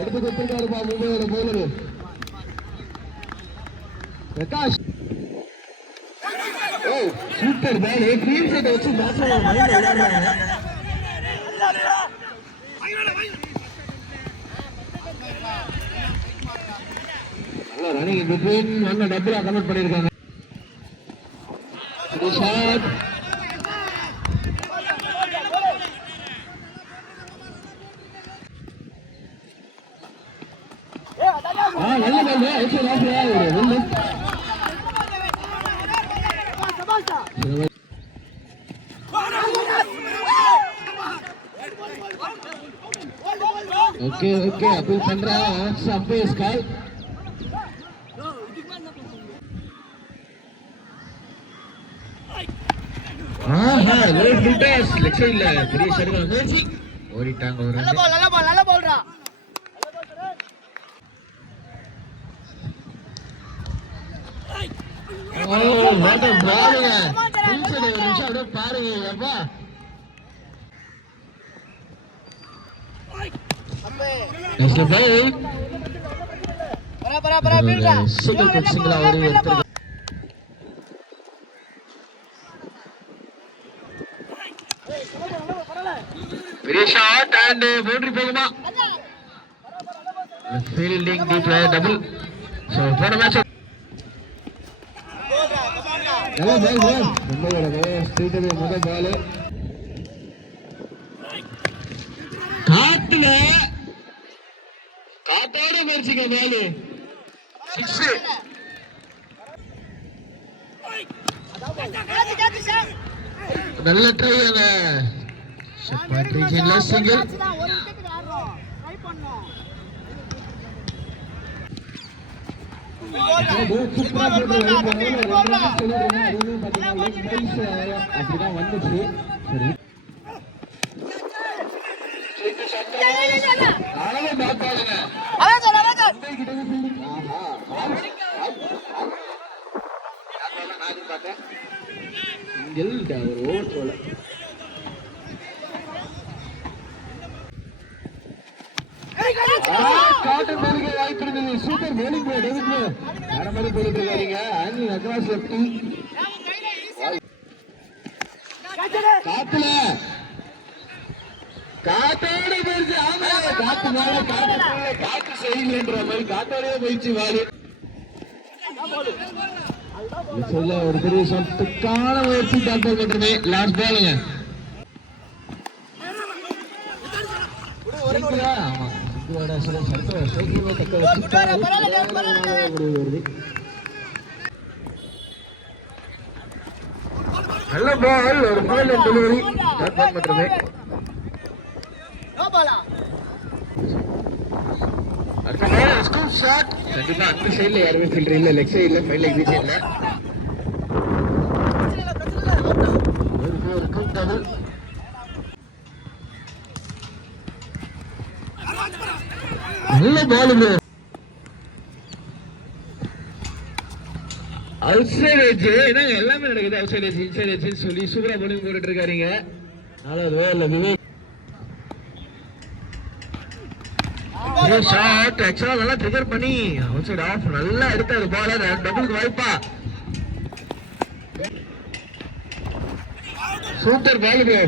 எடுத்து கொடுத்துருக்காருப்பா மும்பையோட போலரு பிரகாஷ். ஓ சூப்பர் பால். Green set வச்சு batsman mind விளையாடுறாங்க. நல்ல ரன்னிங் பிட்வீன் நல்ல டபுளா கன்வெர்ட் பண்ணிருக்காங்க. ஷாட் நல்ல பால். ஐசர் ஆஃப்ல ஒரு வில்லு. ஓகே ஓகே அப்பீல் பண்றா. அம்பையர்ஸ் கால். ஆஹா லேட் விட்டஸ் லெக்ஸ் இல்ல. பெரிய சர்வ் வந்துச்சு. ஓடிட்டாங்க. ஒரு நல்ல பால் நல்ல பால் நல்ல பால்ரா. Oh what a ball. Full side ஒரு நிமிஷம் அப்படியே பாருங்க. அப்பா நெக்ஸ்ட் பால். பரா பீல்டா. சிங்கிள் குட் சிங்கிள் ஓடி எடுத்து. பெரிய ஷாட் அண்ட் பவுண்டரி போகுமா? Fielding deep double. சோ போன மேட்ச் நல்ல பால் ப்ரோ. நம்மளோட ஸ்ட்ரைட் முதல் பால் காத்துல காத்தோட போயிடுச்சுங்க. பால் 6. நல்ல ட்ரை. சிங்கிள் அப்படிதான் வந்துச்சு. ஒரு ஓவர் போல வாய்ப்பு இருந்தது. சூப்பர் போலிங் வேற மாதிரி போயிட்டு இருக்காங்க. Angle across lefty. காத்துல காத்தோட போயிடுச்சு. ஆமா காத்து மேல காத்து செய்யலன்ற மாதிரி காத்தோடய போயிடுச்சு. வாலு சொல்ல ஒரு பெரிய சொத்துக்கான முயற்சி டாக்டர் பண்றமே. லாஸ்ட் பாலுங்க. ஆமா நல்ல பால். ஒரு பால் டெலிவரி பண்றமே. கண்டிப்பா அந்த சைட்ல யாருமே ஃபீல்டர் இல்ல. லெக் சைட்ல ஃபைல் எக்ஸிஷன் இல்ல. நல்ல ball bro. Outside edge. ஏன்னா எல்லாமே நடக்குது. Outside edge inside edge சொல்லி சூப்பரா போலிங் போட்டுட்டு இருக்காருங்க. நாலாவது ஓவர்ல விவேக் ஷாட் ஆக்சுவலா நல்லா ட்ரிகர் பண்ணி அவுட் சைட் ஆஃப் நல்லா எடுத்தாரு. பால் டபுளுக்கு வாய்ப்பா. Super ball bro.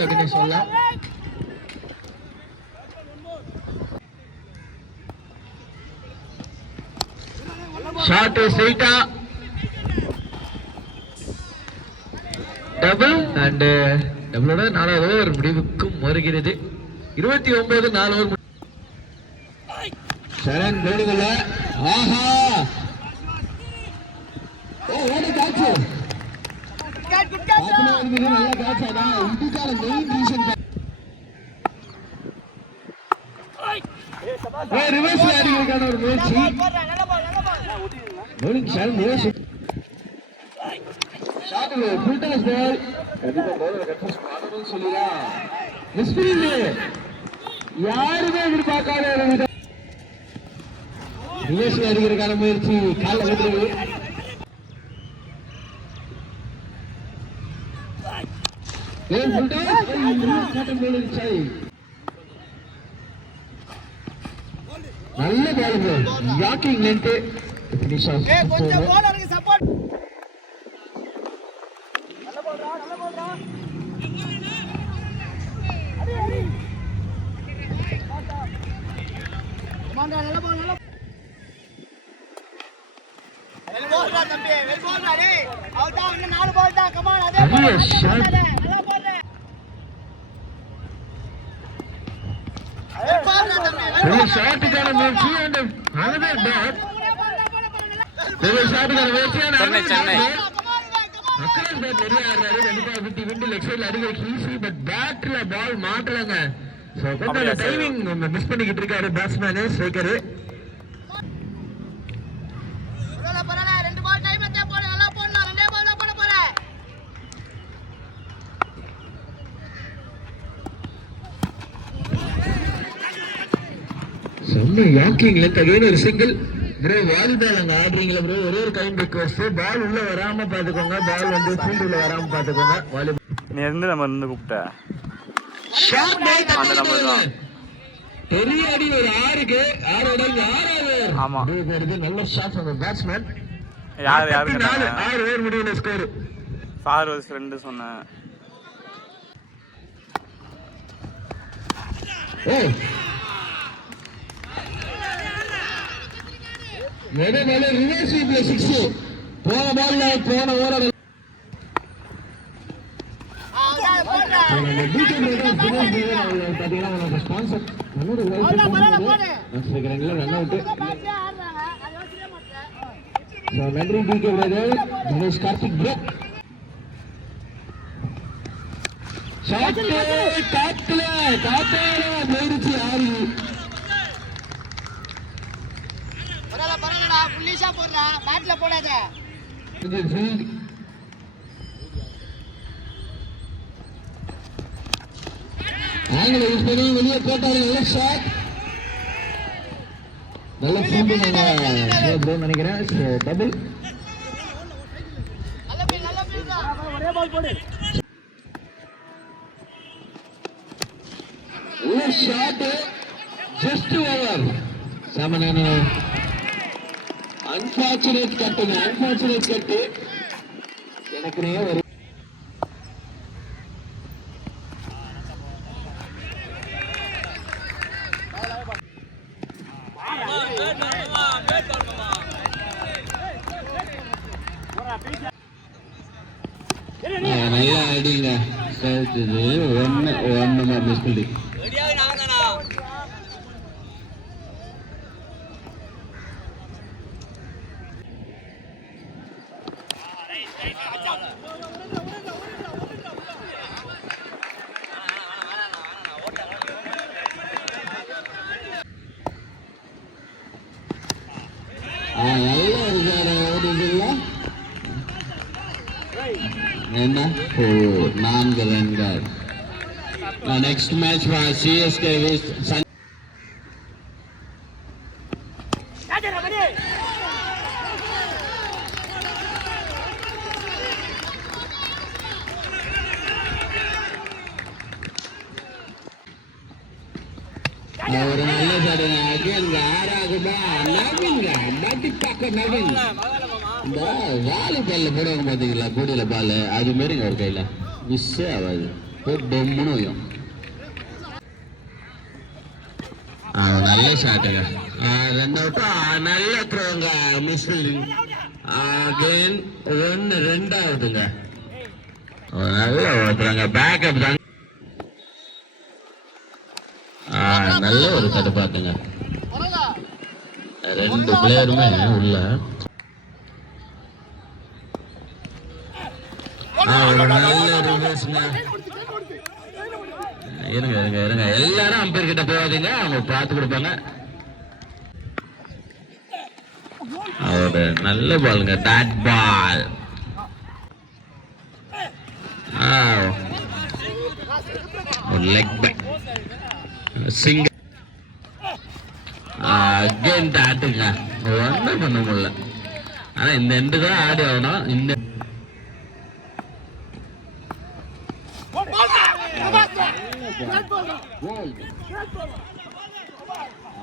அப்படின்னு சொல்லலாம். ஷாட் ஸ்ட்ரைட்டா டபுள் அண்ட் டபுளோட 4வது ஓவர் முடிவுக்கும் வருகிறது. 29 4 ஓவர். சரண் போடுங்கல. ஆஹா ஓ வாட் a catch. பாத்துனா வந்து நல்ல கேட்ச். அதான் இதுக்கான மெயின் ரீசன். ரிவர்ஸ் அடிக்கிறதுக்கான ஒரு முயற்சி. Bowling Saran reverse shot full toss ball. கண்டிப்பா பவுலர் கன்ஃபியூஸ் பண்ணணும்னு சொல்லிடா. மிஸ்ஃபீல்ட் யாருமே எதிர்பார்க்காத ஒரு விதம். ரிவர்ஸ் அடிக்கிறதுக்கான முயற்சி. கால விடுறது. நல்ல பால் வாக்கிங் லென்த் ஃபினிஷ் ஆஃப் கொஞ்சம் போலருக்கு சப்போர்ட் நல்ல போல்றா அடி கமாண்டா நல்ல போல் வெல் போல்றா தம்பி வெல் போல்றா டேய் அவுட் ஆ இன்னும் 4 பால் தான் கமான் அதே போல் நல்ல போல் ஷாட்டுக்கான முயற்சி அந்த அதுவே பேட் ஷாட்டுக்கான முயற்சி அக்கரஸ் பேட் நிறைய ஆடுறாரு கண்டிப்பா விட்டு விண்டு லெக் சைட்ல அடிக்க ஈஸி பட் பேட்ல பால் மாட்டலங்க சோ கொஞ்சம் டைமிங் மிஸ் பண்ணிக்கிட்டு இருக்காரு பேட்ஸ்மேன் ஸ்ட்ரைக்கர் பரவாயில்ல 2 பால் டைம் எடுத்தே போடு நல்லா போடணும் 2 பால் தான் போட போறேன் செம்ம வாக்கிங் லென்த் அகைன் ஒரு சிங்கிள் ப்ரோ வாலிபால் அங்க ஆடுறீங்களா ப்ரோ ஒரே ஒரு கைண்ட் ரிக்வெஸ்ட் பால் உள்ள வராம பாத்துக்கோங்க பால் வந்து ஃபீல்ட் உள்ள வராம பாத்துக்கோங்க வாலிபால் நீ எந்த நம்பர் இருந்து கூப்பிட்ட ஷாட் பால் அந்த நம்பர் தான் பெரிய அடி ஒரு 6க்கு 6 ஓட 6வது ஆமா இது நல்ல ஷாட் அந்த பேட்ஸ்மேன் யார் 4 6 ஓவர் முடிவுல ஸ்கோர் ஃபார் வர்ஸ் ஃப்ரெண்ட் சொன்னேன் ஓ மேலே ரிவர்ஸ் ஸ்வீப்ல 6 போன பால்ல போன ஓவர் பாத்தீங்கன்னா ஸ்பான்சர் ரன் அவுட் நன்றி DK brother Dinesh Karthik bro shot காத்துல போயிருச்சு ஆறு பரவாயில்லடா புள்ளிஷா போடுறா பேட்ல போடாத இது ஃபீல்ட் ஆங்கில யூஸ் பண்ணி வெளியே போட்டாரு நல்ல ஷாட் நல்ல ஃபீல்டு நான் ப்ரோ நினைக்கிறேன் டபுள் நல்ல ஃபீல்ட் ஒரே பால் போடு நல்ல ஷாட் ஜஸ்ட் ஓவர் சாமனான அன்பார்ச்சுனேட் கட்டு எனக்குனே ஒரு நல்லா அடிங்க ஒன்னு மிஸ் பண்ணி நல்லா இருக்காரு ஓடிங்களா என்ன 4 ரன்கள் நெக்ஸ்ட் மேட்ச் சிஎஸ்கே ஒரு நல்ல சார் அகைன் 6ஆகுமா நவீன்ங்க மட்டி பக்கம் நவீன் இந்த வாலிபால்ல போடுவாங்க பாத்தீங்களா கூடையில பால் அது மாரிங்க ஒரு கையில மிஸ்ஸே ஆகாது பொம்முன்னு வையும் நல்ல ஷாட்டுங்க 2 அவுட் நல்ல த்ரோங்க மிஸ் ஃபீல்டிங் அகைன் 1-2 ஆகுதுங்க நல்ல ஓட்டுறாங்க பேக்கப் தாங்க நல்ல ஒரு தடுப்பாட்டுங்க 2 பிளேயருமே உள்ள நல்ல ரிவர்ஸ்ங்க இருங்க எல்லாரும் அம்பேர் கிட்ட போகாதீங்க அவங்க பார்த்து கொடுப்பாங்க அவரோட நல்ல பாலுங்க டாட் பால் ஒரு லெக் பேக் சிங்கிள் அகைன் டாட்டுங்க ஒன்றும் பண்ண முடியல ஆனா இந்த எண்டு தான் ஆடி ஆகணும் இந்த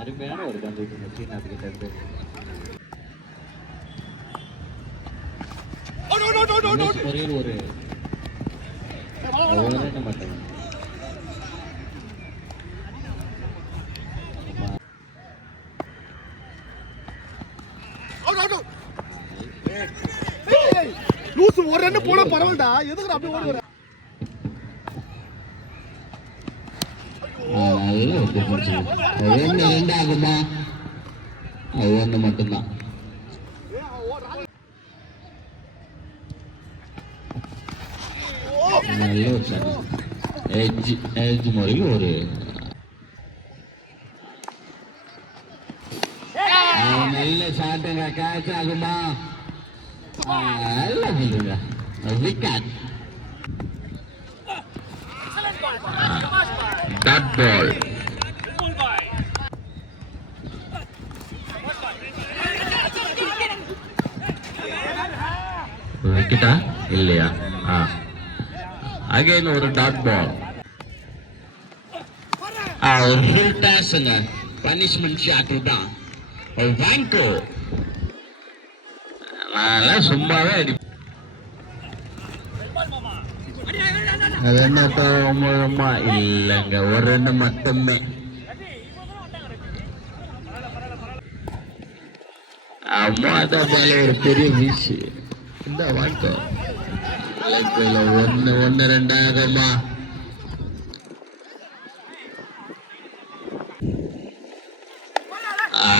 அருமையான ஒரு கண்டிப்பாக சீனாத்து கிட்ட இருந்து முறையில் ஒரு மாட்டேன். ஒரு ரெண்டு போட பரவாயில்லடா, எதுக்கு அப்படி ஓடுற? நல்ல ஒரு டிஃபரன்ஸ். ஒன்று ரெண்டு ஆகுமா? அது ஒன்று மட்டும்தான். நல்ல ஒரு எட்ஜ் முறையில் ஒரு நல்ல ஷாட்டுங்க. கேட்ச் ஆகுமா? நல்ல பண்ணுங்க. விக்கெட். Dot ball. விக்கெட்டா இல்லையா? அகைன் ஒரு டாட் பால். ஒரு ஃபுல் டாஸ்ங்க. பனிஷ்மெண்ட் ஷாட் தான். வாங்கோ நான் சும்மாவே அடி. அது என்ன இல்லைங்க, ஒரு ரெண்டு மட்டுமே. அம்மா தான் போல ஒரு பெரிய வீச்சு. இந்த வாங்கோ ஒன்னு ரெண்டாயிரமா.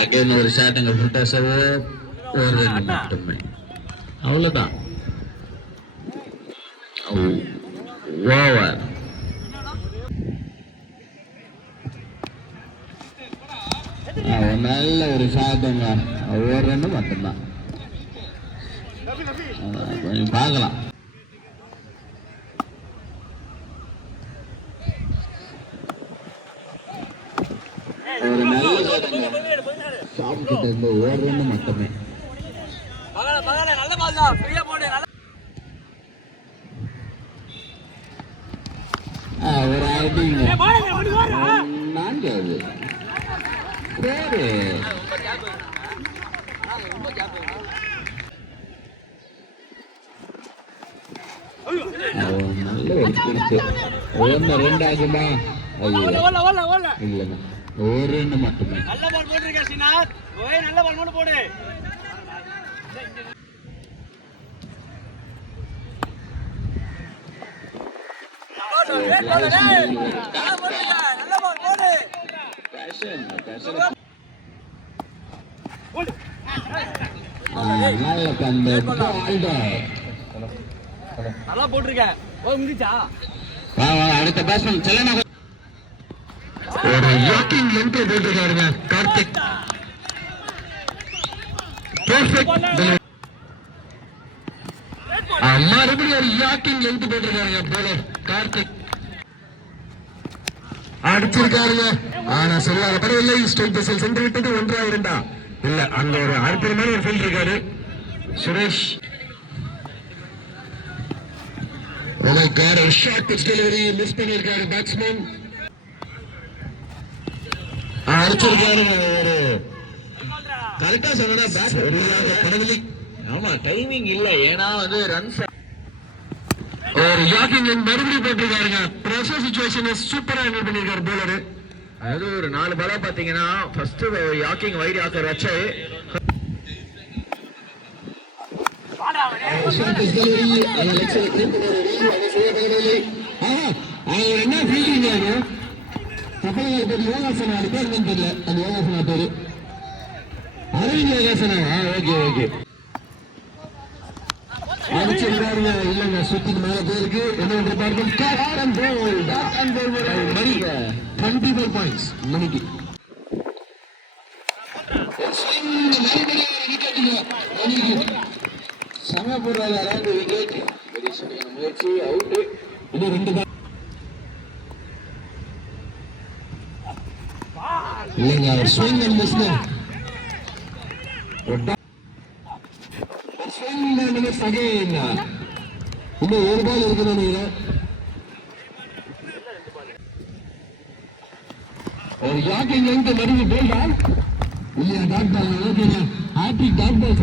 அகைன் ஒரு ஷாட்டுங்க. ஃபுல் டாஸாவோ ஒரு ரெண்டு மட்டுமே. அவ்வளவுதான். ஓவர். நல்ல ஒரு ஷாட்டுங்க. ஒரு ரெண்டு மட்டும்தான். கொஞ்சம் பார்க்கலாம். ஒரு நல்ல ஷாட் கிட்ட இருந்து ஒரு ரெண்டு மட்டுமே. ஒரு ஐடிங்க. நான்காவது பேரு நல்ல ஒரு குறிப்பு. ஒன்று ரெண்டு ஆகுமா? இல்லைங்க, ஒரு ரெண்டு மட்டுமே. அடுத்த பேட்ஸ்மேன் செல்லனா ஒரு யாக்கிங் லென்த் போட்டுருக்காருங்க. கார்த்திக் மறுபடியும் ஒரு யாக்கிங் லென்த் போட்டிருக்காருங்க. போலர் கார்த்திக் அடிச்சிருக்காருங்க. ஆனா சொல்லாத பரவாயில்லை. ஸ்ட்ரைட் பஸ்ஸில் சென்று விட்டது. 1-2 இல்ல. அங்க ஒரு அற்புதமான ஒரு ஃபீல்ட் இருக்காரு Suresh. Oh my God, a shot pitch delivery miss பண்ணிருக்காரு பேட்ஸ்மேன். அடிச்சிருக்காரு. ஒரு கரெக்டா சொன்னா பேட் சரியாக படவில்லை. ஆமா, டைமிங் இல்ல. ஏன்னா வந்து ரன்ஸ் ஒரு யாக்கிங் மறுபடியும் போட்டிருக்காருங்க. ப்ரெஷர் சிச்சுவேஷன் சூப்பரா ஹேண்டில் பண்ணிருக்காரு போலரு. அது ஒரு 4 பாலா பாத்தீங்கன்னா ஃபர்ஸ்ட் யாக்கிங் வைட் ஆக்கர் வச்சு என்ன ஃபீல்டிங் யோகாசனா பேர் தெரியல. அந்த யோகாசனா பேரு அரவிந்த் யோகாசனாவா? Okay okay. அடிச்சிருக்காருங்க. இல்லைங்க, சுத்திக்கு மேல போயிருக்கு. என்ன டிபார்ட்மெண்ட் 25 பாயிண்ட்ஸ் மணிக்கு. சம போடுறாரு. விக்கெட் முயற்சி அவுட். இன்னும் 2 தான் இல்லைங்க. அவர் ஸ்விங் அண்ட் மிஸ். இன்னும் ஒரு பால் இருக்குன்னு நினைக்கிறேன். ஒரு ஜாக்கிங் வந்து மறுபடியும் போயிடா இல்லையா டாக்டர் ஓகேண்ணா ஹாட்ரிக் டாக்டர்